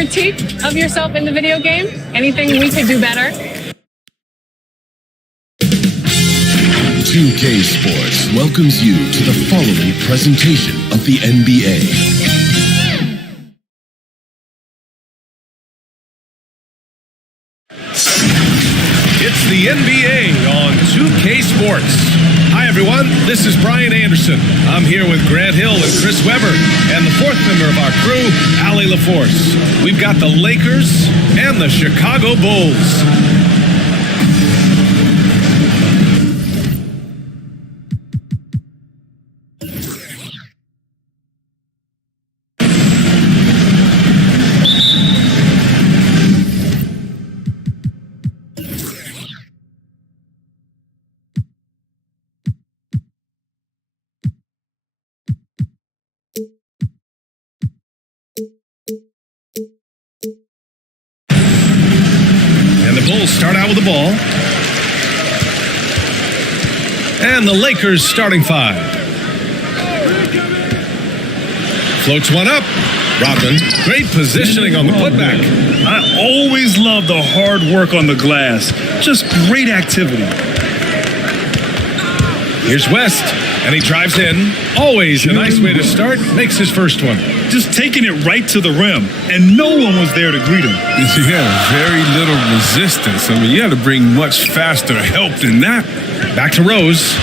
critique of yourself in the video game? Anything we could do better? 2K Sports welcomes you to the following presentation of the NBA. It's the NBA on 2K Sports. Hi everyone, this is Brian Anderson. I'm here with Grant Hill and Chris Webber, and the fourth member of our crew, Allie LaForce. We've got the Lakers and the Chicago Bulls. And the Bulls start out with the ball. And the Lakers starting five. Floats one up. Rodman, great positioning on the putback. I always love the hard work on the glass. Just great activity. Here's West, and he drives in. Always a nice way to start. Makes his first one. Just taking it right to the rim, and no one was there to greet him. Yeah, very little resistance. I mean, you had to bring much faster help than that. Back to Rose.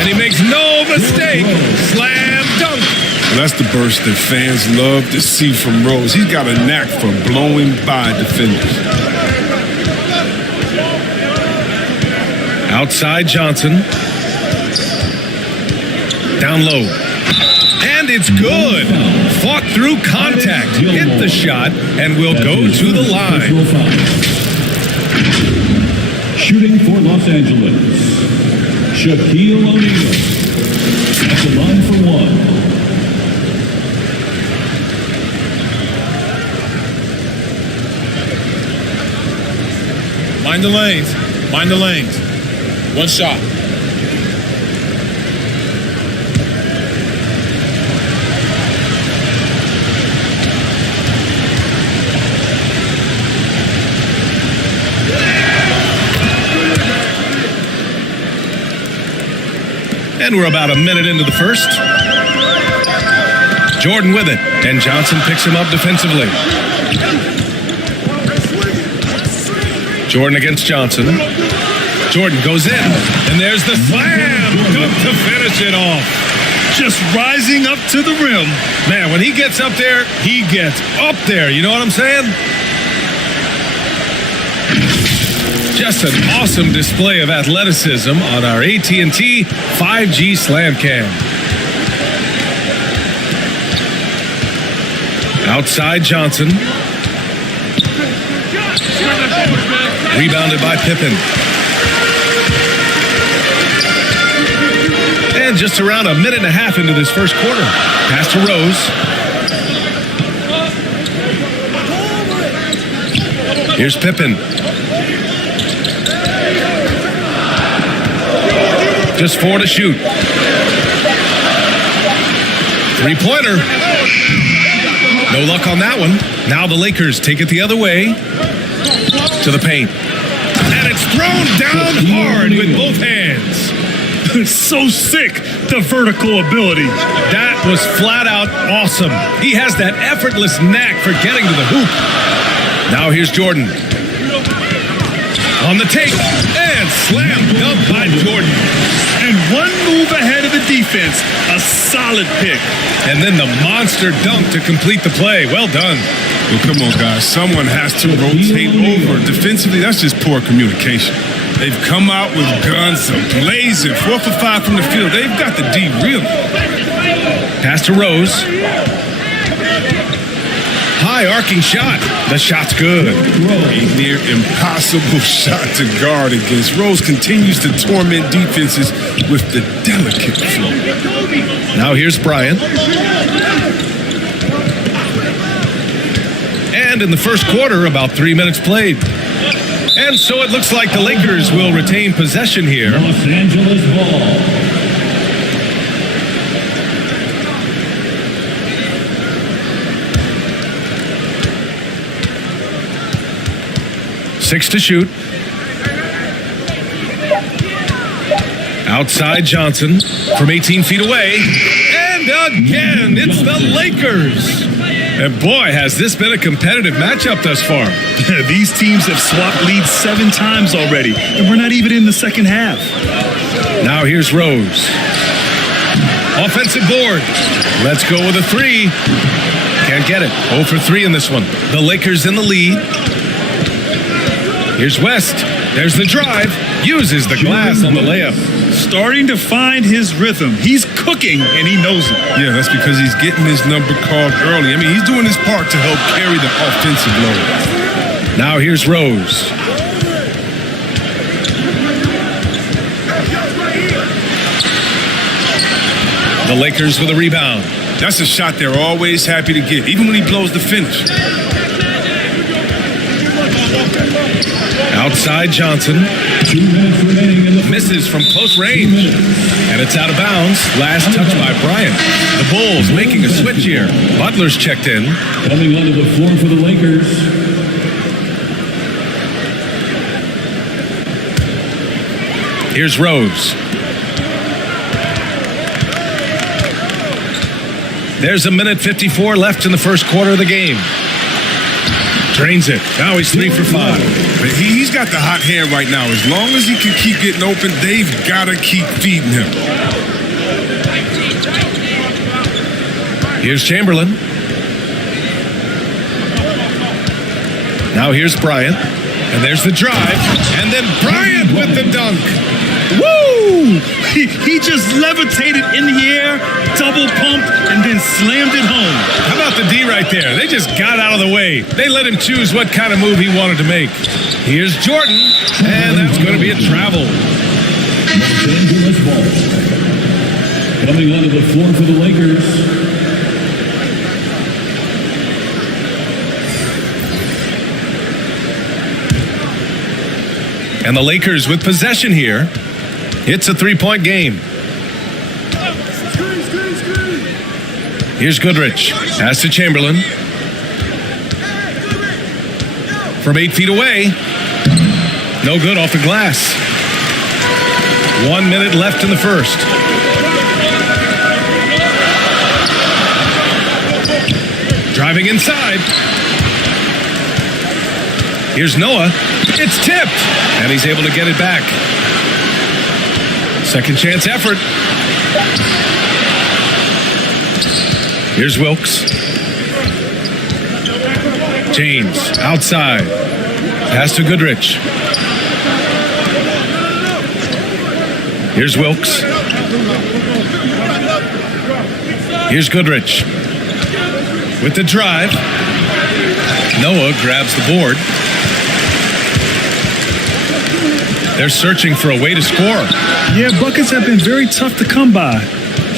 And he makes no mistake. Slam dunk. Well, that's the burst that fans love to see from Rose. He's got a knack for blowing by defenders. Outside Johnson. Down low. And it's good. Fought through contact. Hit the shot and will go to the line. Shooting for Los Angeles, Shaquille O'Neal at the line for one. Mind the lanes. Mind the lanes. One shot. And we're about a minute into the first. Jordan with it, and Johnson picks him up defensively. Jordan against Johnson. Jordan goes in, and there's the slam. Good to finish it off. Just rising up to the rim. Man, when he gets up there, he gets up there. You know what I'm saying? Just an awesome display of athleticism on our AT&T 5G Slam Cam. Outside Johnson. Rebounded by Pippen. And just around a minute and a half into this first quarter. Pass to Rose. Here's Pippen. Just 4 to shoot. Three-pointer. No luck on that one. Now the Lakers take it the other way. To the paint. And it's thrown down hard with both hands. So sick, the vertical ability. That was flat out awesome. He has that effortless knack for getting to the hoop. Now here's Jordan. On the take. And slam dunk by Jordan. And one move ahead of the defense. A solid pick. And then the monster dunk to complete the play. Well done. Well, come on, guys. Someone has to rotate over. Defensively, that's just poor communication. They've come out with guns blazing. 4 for 5 from the field. They've got the D real. Pass to Rose. High arcing shot. The shot's good. A near impossible shot to guard against. Rose continues to torment defenses with the delicate flow. Now here's Bryant. And in the first quarter, about 3 minutes played. And so it looks like the Lakers will retain possession here. Los Angeles ball. 6 to shoot. Outside Johnson from 18 feet away. And again, it's the Lakers. And boy, has this been a competitive matchup thus far. These teams have swapped leads 7 times already, and we're not even in the second half. Now here's Rose. Offensive board. Let's go with a 3. Can't get it. 0 for 3 in this one. The Lakers in the lead. Here's West. There's the drive. Uses the glass on the layup. Starting to find his rhythm. He's cooking, and he knows it. Yeah, that's because he's getting his number called early. I mean, he's doing his part to help carry the offensive load. Now here's Rose. The Lakers with a rebound. That's a shot they're always happy to get, even when he blows the finish. Outside Johnson. 2 minutes remaining in the Misses from close range. And it's out of bounds. Last touch by Bryant. The Bulls making a switch here. Butler's checked in. coming onto the floor for the Lakers. Here's Rose. There's a minute 54 left in the first quarter of the game. Drains it. Now he's 3 for 5. But he's got the hot hand right now. As long as he can keep getting open, they've got to keep feeding him. Here's Chamberlain. Now here's Bryant. And there's the drive. And then Bryant with the dunk. Woo! He just levitated in the air, double pumped, and then slammed it home. How about the D right there? They just got out of the way. They let him choose what kind of move he wanted to make. Here's Jordan, and that's going to be a travel. Los Angeles ball. Coming onto the floor for the Lakers. And the Lakers with possession here. It's a 3-point game. Here's Goodrich. Pass to Chamberlain. From 8 feet away. No good off the glass. 1 minute left in the first. Driving inside. Here's Noah. It's tipped. And he's able to get it back. Second chance effort. Here's Wilkes. James outside. Pass to Goodrich. Here's Wilkes. Here's Goodrich. With the drive. Noah grabs the board. They're searching for a way to score. Yeah, buckets have been very tough to come by.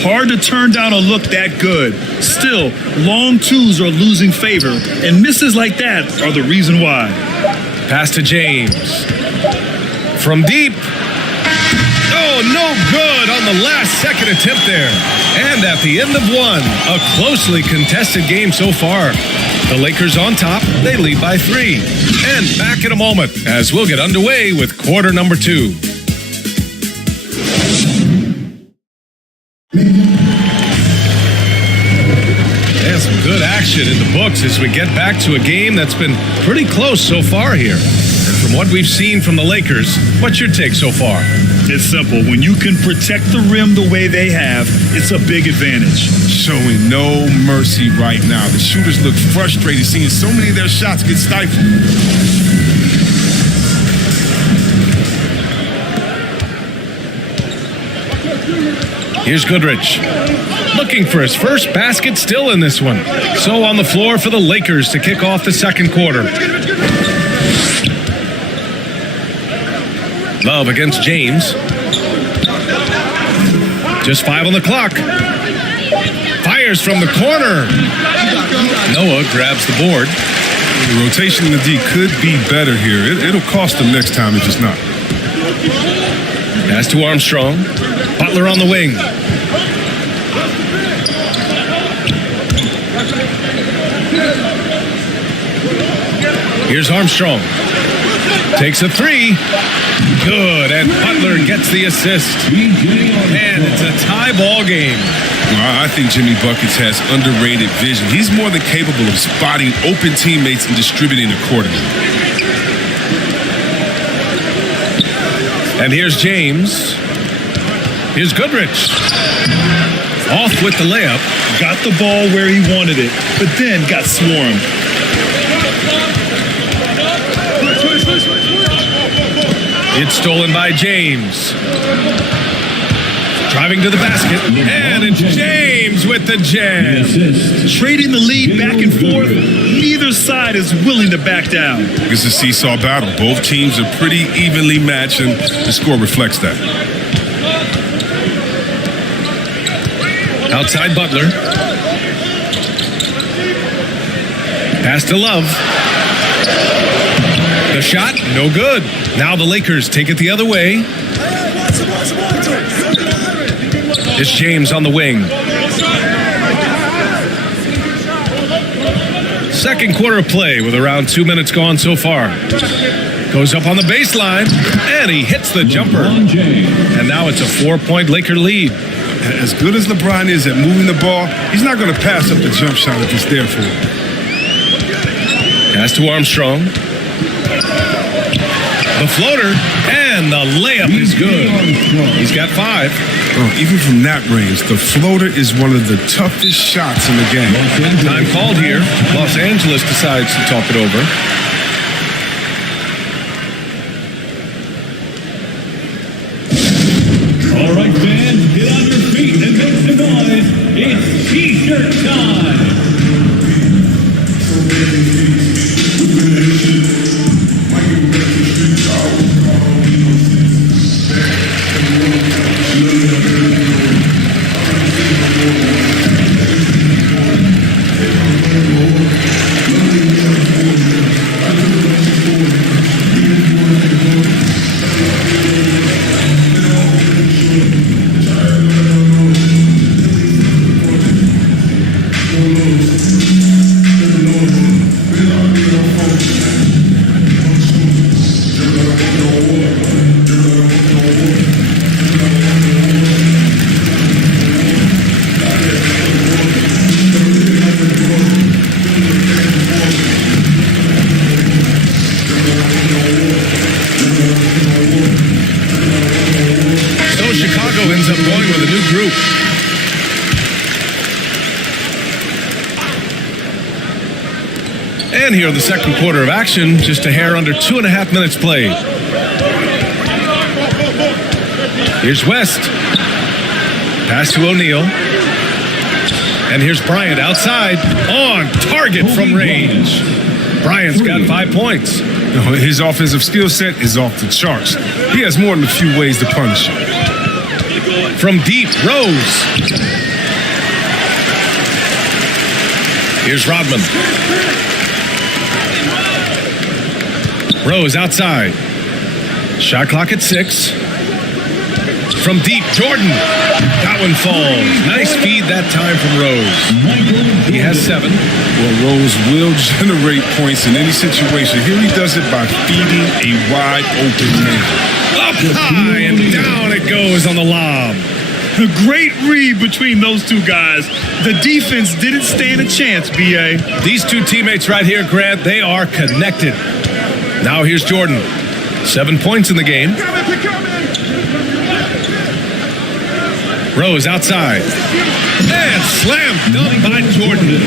Hard to turn down a look that good. Still, long twos are losing favor, and misses like that are the reason why. Pass to James. From deep. Oh, no good on the last second attempt there. And at the end of one, a closely contested game so far. The Lakers on top, they lead by 3. And back in a moment as we'll get underway with quarter number 2. And some good action in the books as we get back to a game that's been pretty close so far here. And from what we've seen from the Lakers, what's your take so far? It's simple. When you can protect the rim the way they have, it's a big advantage. Showing no mercy right now. The shooters look frustrated seeing so many of their shots get stifled. Here's Goodrich. Looking for his first basket still in this one. So on the floor for the Lakers to kick off the second quarter. Love against James. Just 5 on the clock. Fires from the corner. Noah grabs the board. The rotation in the D could be better here. It'll cost them next time if it's not. Pass to Armstrong. Butler on the wing. Here's Armstrong. Takes a three. Good, and Butler gets the assist. And it's a tie ball game. Well, I think Jimmy Buckets has underrated vision. He's more than capable of spotting open teammates and distributing accordingly. And here's James. Here's Goodrich. Off with the layup. Got the ball where he wanted it, but then got swarmed. It's stolen by James. Driving to the basket, and it's James with the jam. Trading the lead back and forth, neither side is willing to back down. It's a seesaw battle. Both teams are pretty evenly matched, and the score reflects that. Outside Butler. Pass to Love. The shot, no good. Now the Lakers take it the other way. It's James on the wing. Second quarter of play with around 2 minutes gone so far. Goes up on the baseline, and he hits the jumper. And now it's a 4-point Laker lead. As good as LeBron is at moving the ball, he's not going to pass up the jump shot if it's there for him. Pass to Armstrong. The floater, and the layup is good. He's got 5. Oh, even from that range, the floater is one of the toughest shots in the game. Time called here. Los Angeles decides to talk it over. All right, fans, get on your feet and make some noise. It's T-shirt time. And here in the second quarter of action, just a hair under 2.5 minutes played. Here's West. Pass to O'Neal. And here's Bryant outside, on target from range. Bryant's got 5 points. His offensive skill set is off the charts. He has more than a few ways to punish him. From deep, Rose. Here's Rodman. Rose outside. Shot clock at 6. From deep, Jordan. That one falls. Nice feed that time from Rose. He has 7. Well, Rose will generate points in any situation. Here he does it by feeding a wide open man. Up high and down it goes on the lob. A great read between those two guys. The defense didn't stand a chance, B.A. These two teammates right here, Grant, they are connected. Now here's Jordan. 7 points in the game. Rose outside. And slam dunk by Jordan.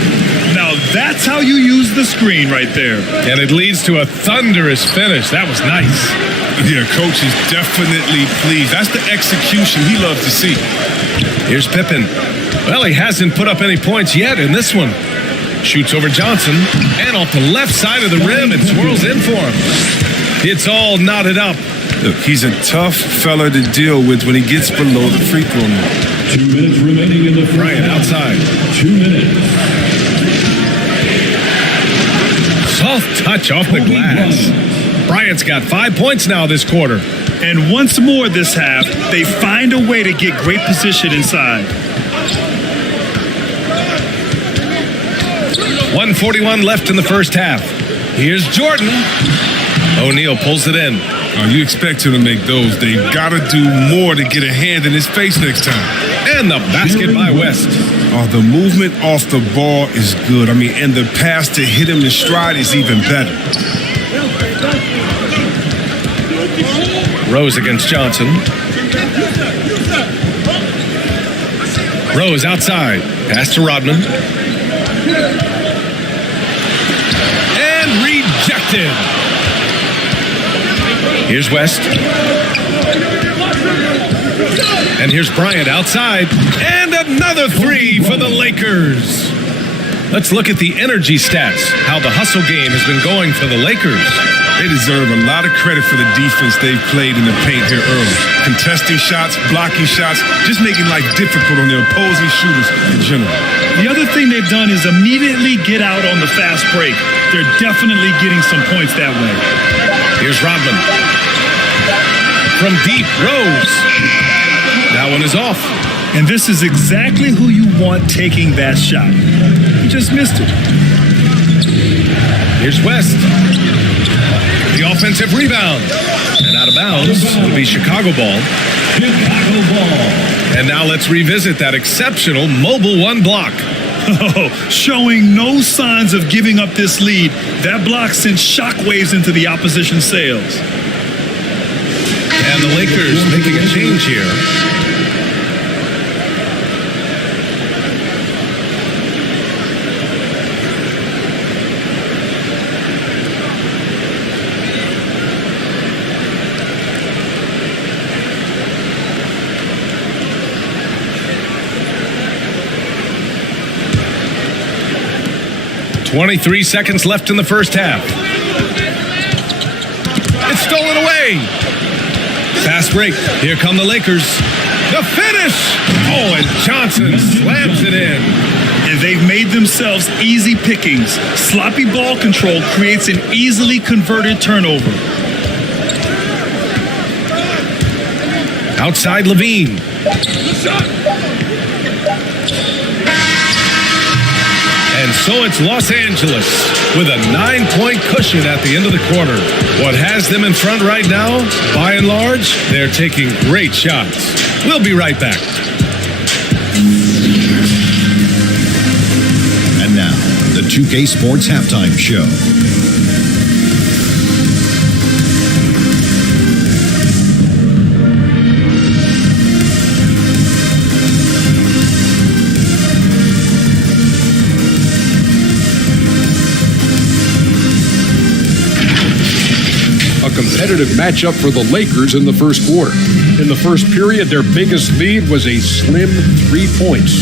Now that's how you use the screen right there. And it leads to a thunderous finish. That was nice. Yeah, coach is definitely pleased. That's the execution he loves to see. Here's Pippen. Well, he hasn't put up any points yet in this one. Shoots over Johnson and off the left side of the rim and swirls in for him. It's all knotted up. Look, he's a tough fella to deal with when he gets below the free throw line. 2 minutes remaining in the first Bryant half. outside. 2 minutes. Soft touch off the glass. Bryant's got 5 points now this quarter. And once more this half, they find a way to get great position inside. 1:41 left in the first half. Here's Jordan. O'Neal pulls it in. You expect him to make those. They've got to do more to get a hand in his face next time. And the basket by West. The movement off the ball is good. I mean, and the pass to hit him in stride is even better. Rose against Johnson. Rose outside. Pass to Rodman. And rejected. Here's West. And here's Bryant outside. And another three for the Lakers. Let's look at the energy stats, how the hustle game has been going for the Lakers. They deserve a lot of credit for the defense they've played in the paint here early. Contesting shots, blocking shots, just making life difficult on the opposing shooters in general. The other thing they've done is immediately get out on the fast break. They're definitely getting some points that way. Here's Rodman. From deep, Rose. That one is off. And this is exactly who you want taking that shot. He just missed it. Here's West. The offensive rebound. And out of bounds will be Chicago ball. Chicago ball. And now let's revisit that exceptional mobile one block. Showing no signs of giving up this lead. That block sent shockwaves into the opposition sails. And the Lakers making a change here. .23 seconds left in the first half. It's stolen away. Fast break. Here come the Lakers. The finish. Oh, and Johnson slams it in. And they've made themselves easy pickings. Sloppy ball control creates an easily converted turnover. Outside Levine. And so it's Los Angeles with a 9-point cushion at the end of the quarter. What has them in front right now, by and large, they're taking great shots. We'll be right back. And now, the 2K Sports Halftime Show. Competitive matchup for the Lakers in the first quarter. In the first period, their biggest lead was a slim 3 points.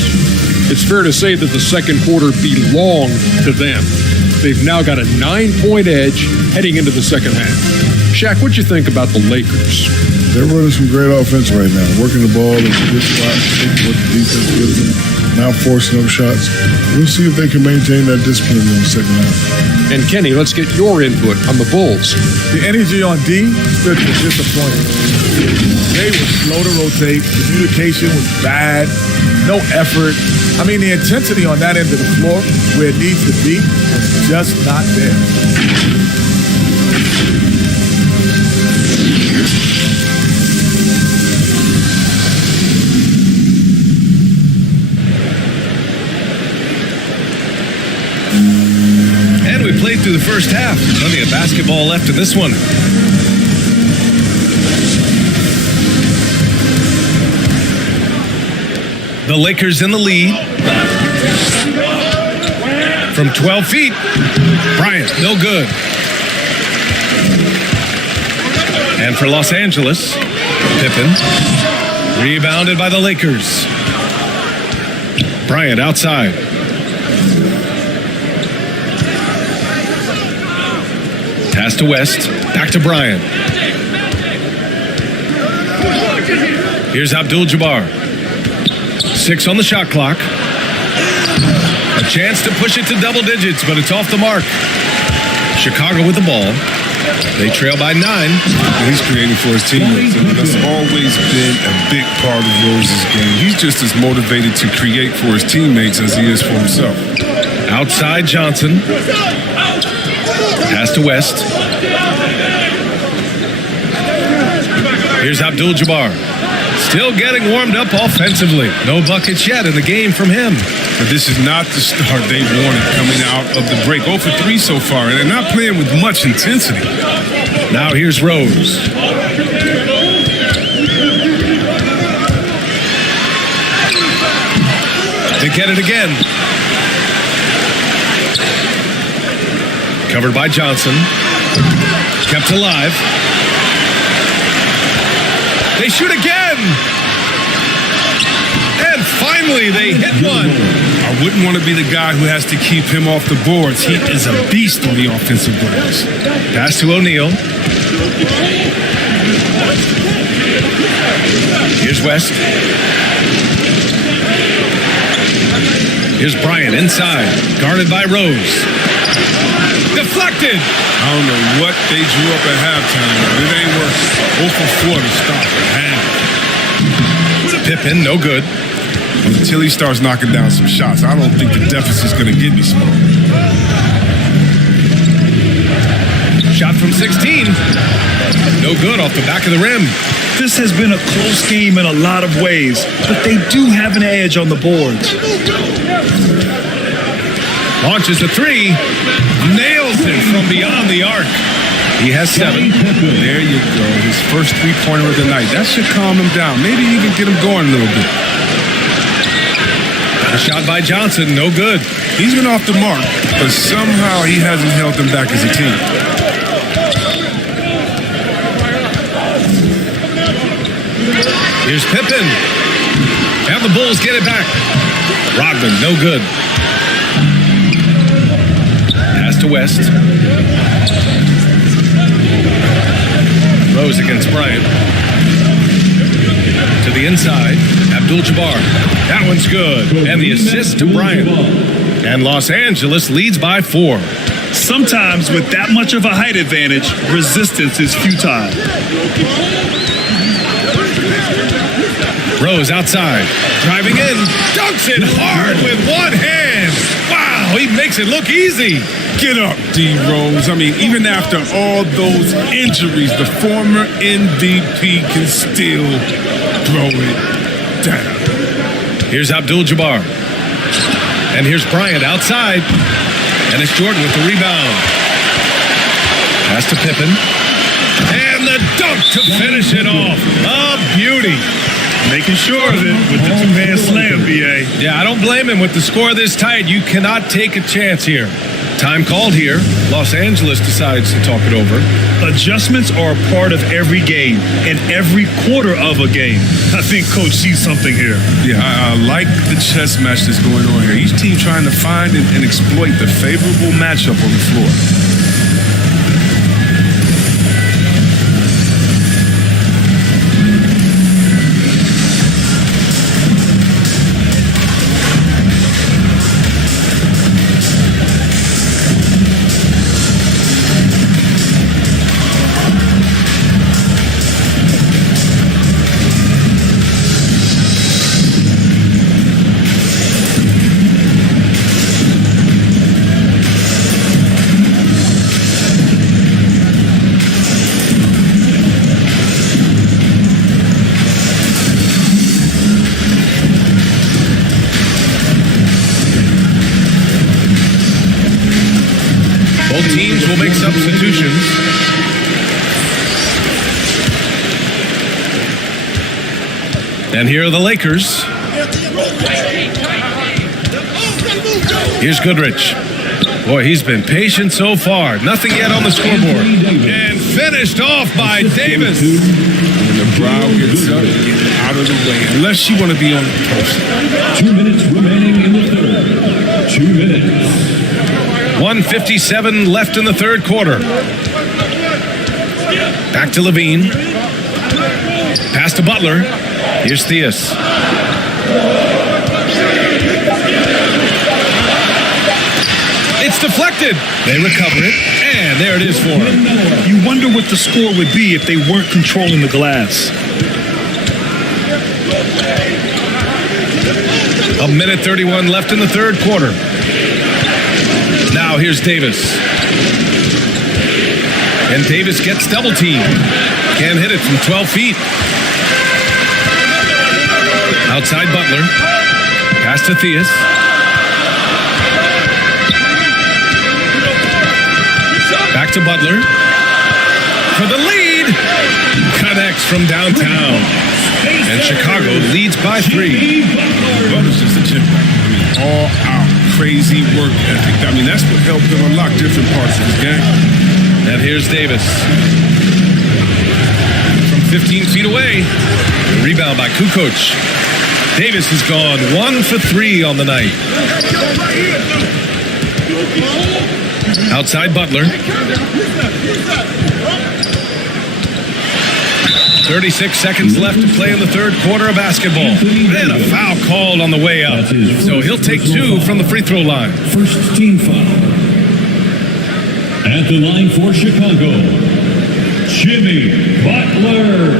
It's fair to say that the second quarter belonged to them. They've now got a 9-point edge heading into the second half. Shaq, what'd you think about the Lakers? They're running some great offense right now. Working the ball in a good spot, taking what the defense gives them, not forcing up shots. We'll see if they can maintain that discipline in the second half. And Kenny, let's get your input on the Bulls. The energy on D stood for disappointment. They were slow to rotate. Communication was bad. No effort. I mean, the intensity on that end of the floor where it needs to be was just not there. And we played through the first half. Plenty of basketball left in this one. The Lakers in the lead. From 12 feet. Bryant, no good. And for Los Angeles, Pippen. Rebounded by the Lakers. Bryant outside. Pass to West. Back to Bryant. Here's Abdul-Jabbar. 6 on the shot clock. A chance to push it to double digits, but it's off the mark. Chicago with the ball. They trail by 9. He's creating for his teammates, and that's always been a big part of Rose's game. He's just as motivated to create for his teammates as he is for himself. Outside Johnson. Pass to West. Here's Abdul-Jabbar. Still getting warmed up offensively. No buckets yet in the game from him. But this is not the start they wanted coming out of the break. 0 for 3 so far, and they're not playing with much intensity. Now here's Rose. They get it again. Covered by Johnson. Kept alive. They shoot again. And finally, they hit one. I wouldn't want to be the guy who has to keep him off the boards. He is a beast on the offensive boards. Pass to O'Neal. Here's West. Here's Bryant inside, guarded by Rose. Deflected. I don't know what they drew up at halftime. It ain't worth 0 for 4 to stop at half. Pippen, no good. Until he starts knocking down some shots, I don't think the deficit's going to get me small. Shot from 16. No good off the back of the rim. This has been a close game in a lot of ways, but they do have an edge on the boards. Launches a three. Nails it from beyond the arc. He has 7. There you go. His first three-pointer of the night. That should calm him down. Maybe even get him going a little bit. A shot by Johnson. No good. He's been off the mark, but somehow he hasn't held them back as a team. Here's Pippen. And the Bulls get it back. Rodman, no good. Pass to West. Rose against Bryant. To the inside. Abdul-Jabbar. That one's good. And the assist to Bryant. And Los Angeles leads by 4. Sometimes with that much of a height advantage, resistance is futile. Rose outside, driving in, dunks it hard with one hand. Wow, he makes it look easy. Get up, D. Rose. I mean, even after all those injuries, the former MVP can still throw it down. Here's Abdul-Jabbar. And here's Bryant outside. And it's Jordan with the rebound. Pass to Pippen. And the dunk to finish it off. A beauty. Making sure of it with the two-hand slam, BA. Yeah, I don't blame him. With the score this tight, you cannot take a chance here. Time called here. Los Angeles decides to talk it over. Adjustments are a part of every game and every quarter of a game. I think Coach sees something here. Yeah, I like the chess match that's going on here. Each team trying to find and exploit the favorable matchup on the floor. Both teams will make substitutions. And here are the Lakers. Here's Goodrich. Boy, he's been patient so far. Nothing yet on the scoreboard. And finished off by Davis. When the crowd gets up, get out of the way. Unless you want to be on the post. 2 minutes remaining in the third. 2 minutes. 1:57 left in the third quarter. Back to Levine. Pass to Butler. Here's Theus. It's deflected. They recover it, and there it is for them. You wonder what the score would be if they weren't controlling the glass. 1:31 left in the third quarter. Now here's Davis. And Davis gets double teamed. Can't hit it from 12 feet. Outside Butler. Pass to Theus. Back to Butler. For the lead. Connects from downtown. And Chicago leads by 3. Butler's just a gym rat. I mean, all out crazy work ethic. I mean, that's what helped him unlock different parts of his game. And here's Davis. From 15 feet away. Rebound by Kukoc. Davis has gone 1 for 3 on the night. Outside Butler. 36 seconds left to play in the third quarter of basketball. And a foul called on the way up. So he'll take 2 from the free throw line. First team foul. At the line for Chicago, Jimmy Butler.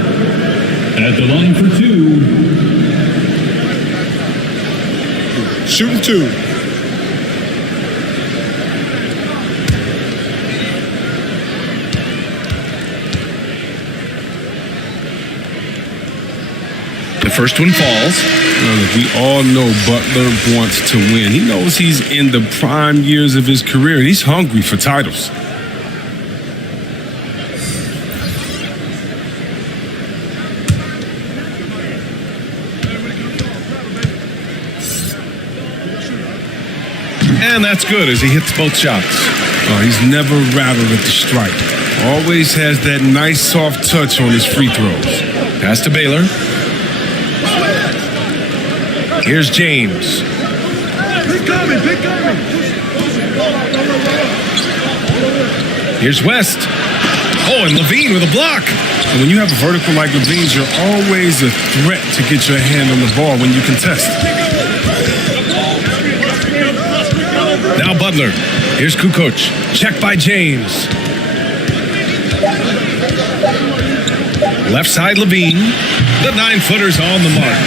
At the line for 2. Shooting 2. The first one falls. Look, we all know Butler wants to win. He knows he's in the prime years of his career, and he's hungry for titles. And that's good as he hits both shots. Oh, he's never rattled at the strike. Always has that nice soft touch on his free throws. Pass to Baylor. Here's James. Here's West. Oh, and Levine with a block. And when you have a vertical like Levine's, you're always a threat to get your hand on the ball when you contest. Now Butler. Here's Kukoc. Check by James. Left side Levine. The 9-footer's on the mark.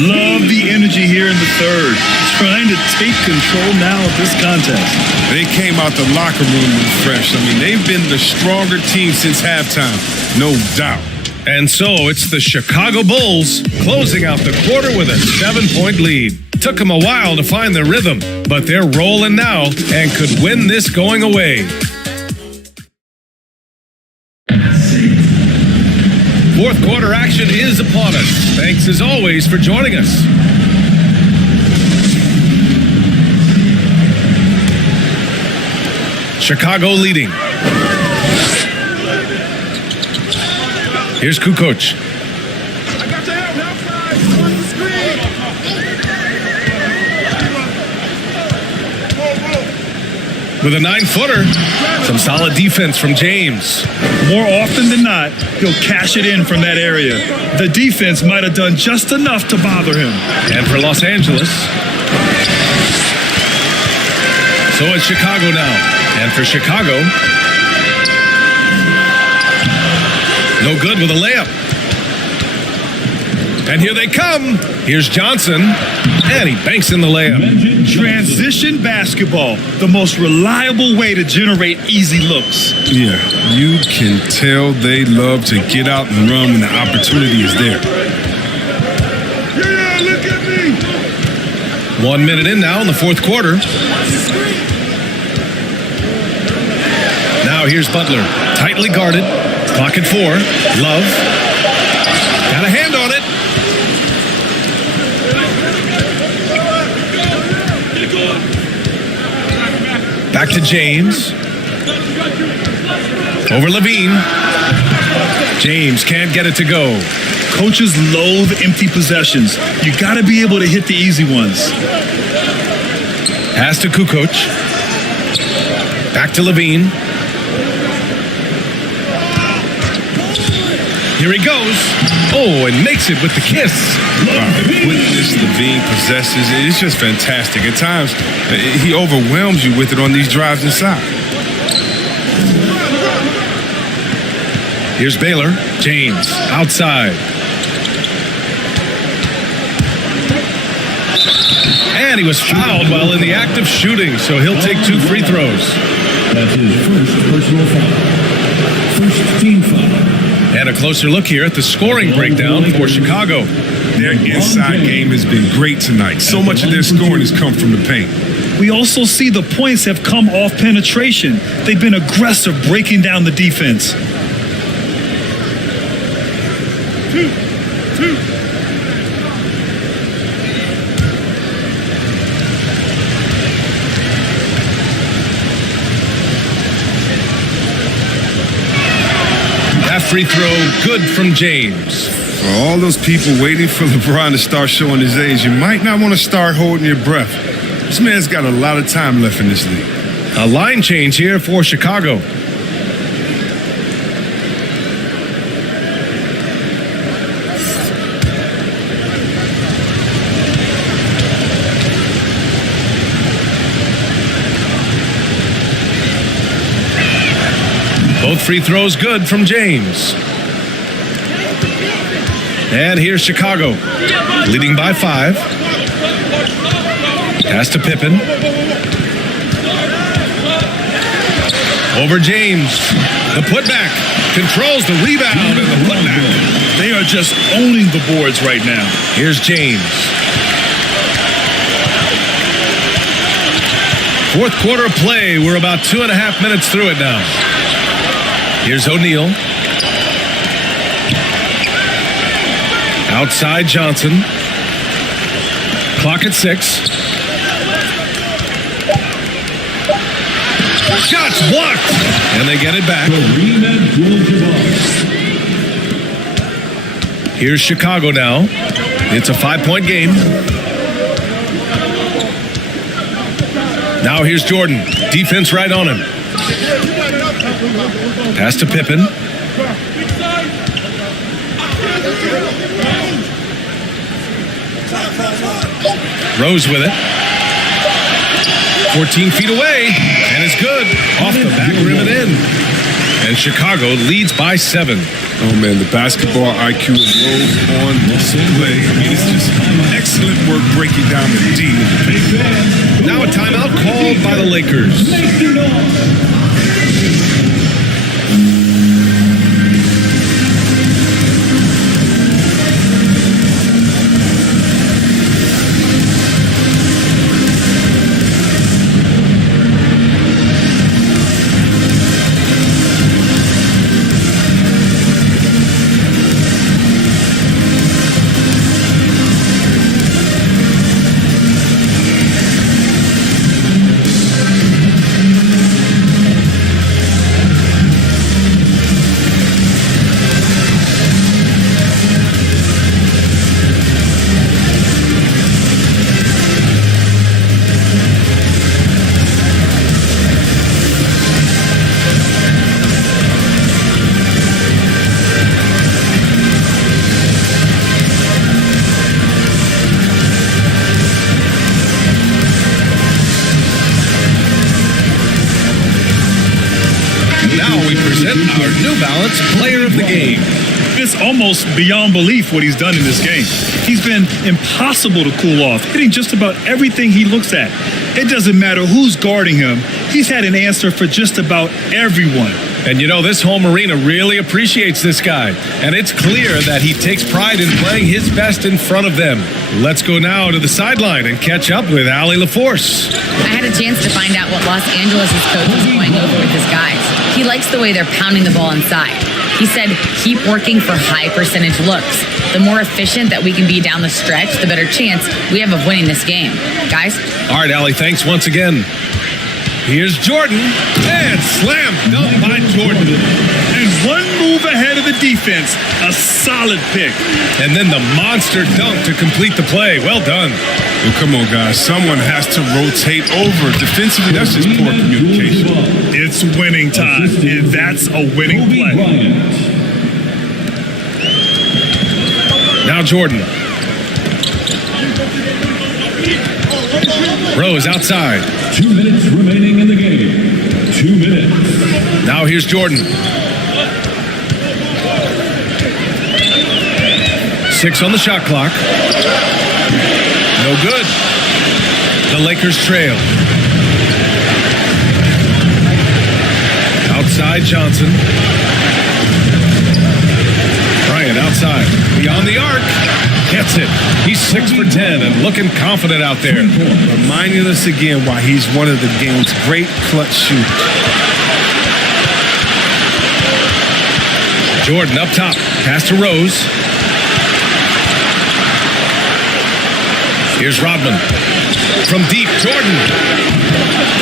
Love the energy here in the third. Trying to take control now of this contest. They came out the locker room refreshed. I mean, they've been the stronger team since halftime, no doubt. And so it's the Chicago Bulls closing out the quarter with a 7-point lead. Took them a while to find their rhythm, but they're rolling now and could win this going away. Fourth quarter action is upon us. Thanks as always for joining us. Chicago leading. Here's Kukoc. With a 9-footer, some solid defense from James. More often than not, he'll cash it in from that area. The defense might have done just enough to bother him. And for Los Angeles. So it's Chicago now. And for Chicago, no good with a layup. And here they come. Here's Johnson. And he banks in the layup. Transition basketball, the most reliable way to generate easy looks. Yeah, you can tell they love to get out and run when the opportunity is there. Yeah, look at me. 1 minute in now in the fourth quarter. Now here's Butler. Tightly guarded. Clock at 4. Love. Got a hand on it. Back to James. Over Levine. James can't get it to go. Coaches loathe empty possessions. You got to be able to hit the easy ones. Pass to Kukoc. Back to Levine. Here he goes. Oh, and makes it with the kiss. The quickness Levine possesses, it's just fantastic. At times, he overwhelms you with it on these drives inside. Here's Baylor. James outside. And he was fouled while in the act of shooting, so he'll take 2 free throws. That's his first personal foul. First team foul. And a closer look here at the scoring breakdown for Chicago. Their inside game has been great tonight. So much of their scoring has come from the paint. We also see the points have come off penetration. They've been aggressive breaking down the defense. That free throw good from James. For all those people waiting for LeBron to start showing his age, you might not want to start holding your breath. This man's got a lot of time left in this league. A line change here for Chicago. Both free throws good from James. And here's Chicago, leading by 5. Pass to Pippen. Over James. The putback. Controls the rebound and the putback. They are just owning the boards right now. Here's James. Fourth quarter of play. We're about 2.5 minutes through it now. Here's O'Neal. Outside Johnson. Clock at 6. Shots blocked. And they get it back. Here's Chicago now. It's a 5-point game. Now here's Jordan. Defense right on him. Pass to Pippen. Rose with it. 14 feet away, and it's good. Off the back rim and in. And Chicago leads by 7. Oh, man, the basketball IQ of Rose on display. I mean, it's just excellent work breaking down the D. Now a timeout called by the Lakers. Our New Balance Player of the Game. It's almost beyond belief what he's done in this game. He's been impossible to cool off, hitting just about everything he looks at. It doesn't matter who's guarding him. He's had an answer for just about everyone. And you know, this home arena really appreciates this guy. And it's clear that he takes pride in playing his best in front of them. Let's go now to the sideline and catch up with Allie LaForce. I had a chance to find out what Los Angeles' coach is going over with his guys. He likes the way they're pounding the ball inside. He said, keep working for high percentage looks. The more efficient that we can be down the stretch, the better chance we have of winning this game. Guys? All right, Allie, thanks once again. Here's Jordan, and slam dunk by Jordan. And one move ahead of the defense, a solid pick. And then the monster dunk to complete the play. Well done. Well, come on, guys. Someone has to rotate over. Defensively, that's just poor communication. It's winning time, and that's a winning play. Now Jordan. Rose outside. 2 minutes remaining in the game. 2 minutes. Now here's Jordan. 6 on the shot clock. No good. The Lakers trail. Outside Johnson. outside. Beyond the arc. Gets it. He's 6 for 10 and looking confident out there. Reminding us again why he's one of the game's great clutch shooters. Jordan up top. Pass to Rose. Here's Rodman. From deep, Jordan.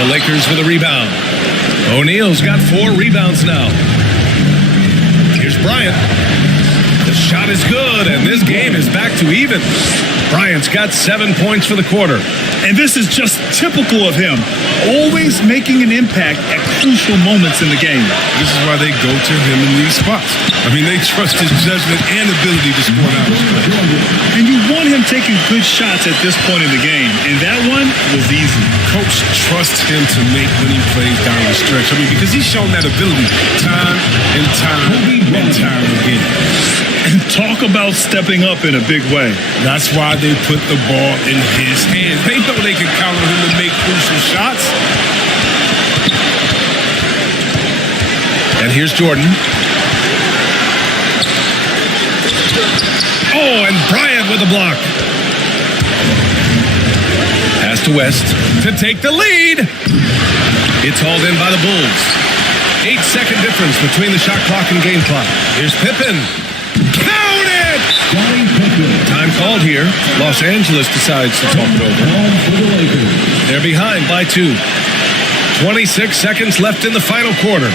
The Lakers with a rebound. O'Neal's got 4 rebounds now. Here's Bryant. The shot is good, and this game is back to even. Bryant's got 7 points for the quarter. And this is just typical of him, always making an impact at crucial moments in the game. This is why they go to him in these spots. I mean, they trust his judgment and ability to score out of play. And you want him taking good shots at this point in the game, and that one was easy. Coach trusts him to make winning plays down the stretch. I mean, because he's shown that ability time and time and time again. And talk about stepping up in a big way. That's why they put the ball in his hands. They know they can count on him to make crucial shots. And here's Jordan. Oh, and Bryant with a block. Pass to West to take the lead. It's hauled in by the Bulls. 8-second difference between the shot clock and game clock. Here's Pippen. Count it! Time called here. Los Angeles decides to talk it over. They're behind by 2. 26 seconds left in the final quarter.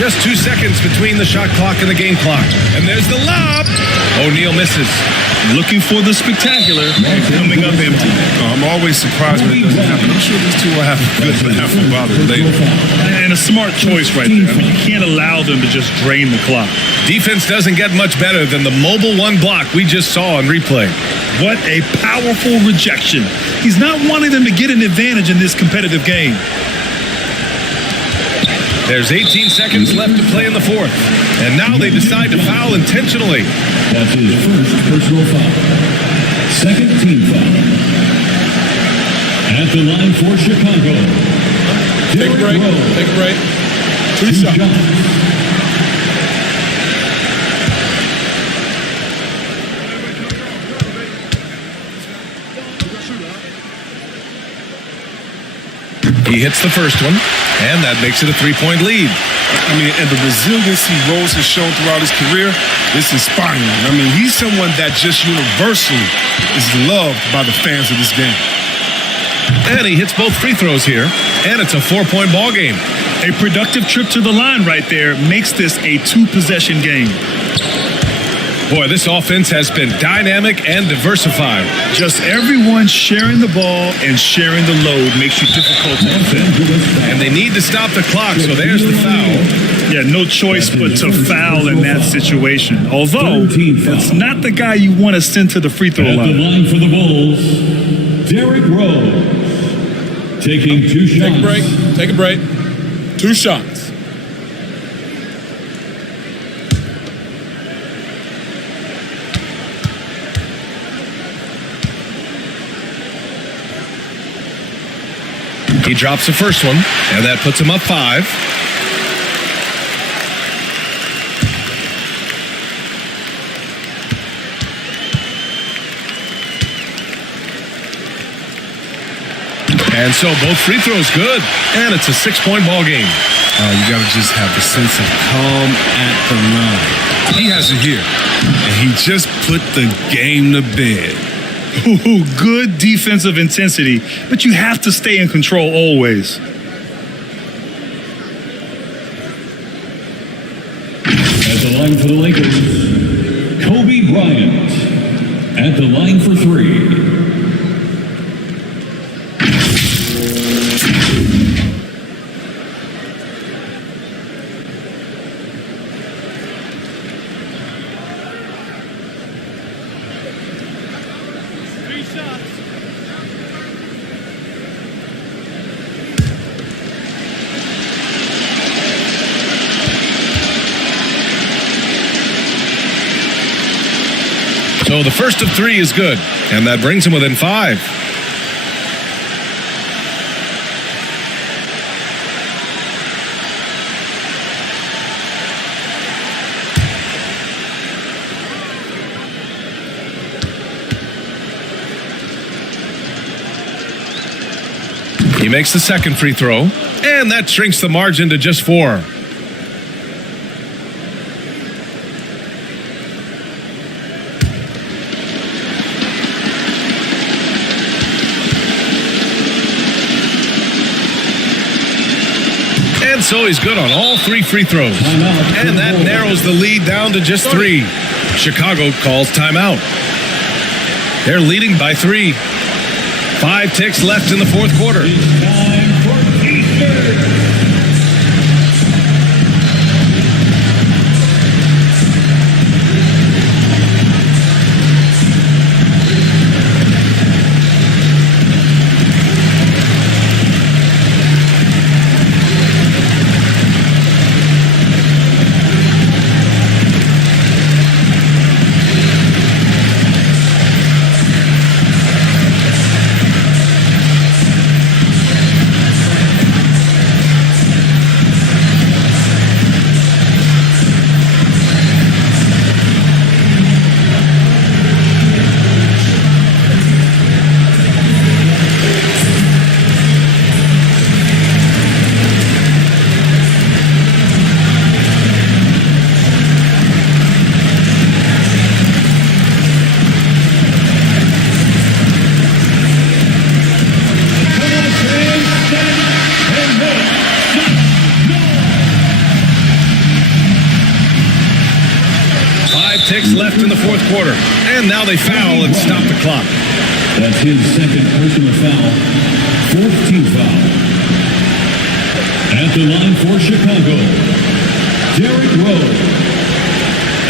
Just 2 seconds between the shot clock and the game clock. And there's the lob. O'Neal misses. Looking for the spectacular and coming up empty. I'm always surprised when it doesn't happen. I'm sure these two will have a good laugh about it later. And a smart choice right there. I mean, you can't allow them to just drain the clock. Defense doesn't get much better than the mobile 1 block we just saw on replay. What a powerful rejection. He's not wanting them to get an advantage in this competitive game. There's 18 seconds left to play in the 4th. And now they decide to foul intentionally. That's his first personal foul. Second team foul. At the line for Chicago. Take a break. Take a break. 2 shots. He hits the first one, and that makes it a 3-point lead. I mean, and the resiliency Rose has shown throughout his career is inspiring. I mean, he's someone that just universally is loved by the fans of this game. And he hits both free throws here, and it's a 4-point ball game. A productive trip to the line right there makes this a 2-possession game. Boy, this offense has been dynamic and diversified. Just everyone sharing the ball and sharing the load makes you difficult to defend. And they need to stop the clock, so there's the foul. Yeah, no choice but to foul in that situation. Although, that's not the guy you want to send to the free throw line. At the line for the Bulls, Derrick Rose. Taking 2 shots. Take a break. Take a break. 2 shots. He drops the first one, and that puts him up 5. And so both free throws good, and it's a 6-point ball game. You got to just have a sense of calm at the line. He has it here, and he just put the game to bed. Ooh, good defensive intensity, but you have to stay in control always. At the line for the Lakers, Kobe Bryant. At the line for three. So the first of 3 is good, and that brings him within 5. He makes the second free throw, and that shrinks the margin to just 4. And so he's good on all 3 free throws. And that narrows the lead down to just 3. Chicago calls timeout. They're leading by 3. 5 ticks left in the fourth quarter. Time for Eastern. Ticks left in the fourth quarter. And now they foul and stop the clock. That's his second personal foul. 4th team foul. At the line for Chicago, Derrick Rose.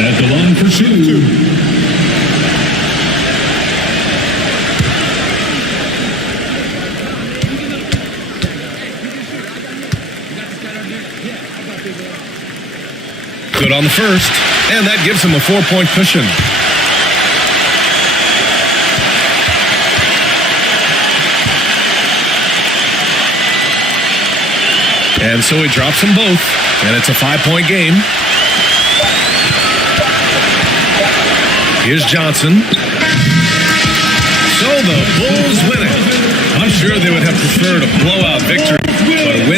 At the line for 2. Good on the first, and that gives him a 4-point cushion. And so he drops them both, and it's a 5-point game. Here's Johnson. So the Bulls win it. I'm sure they would have preferred a blowout victory, but a win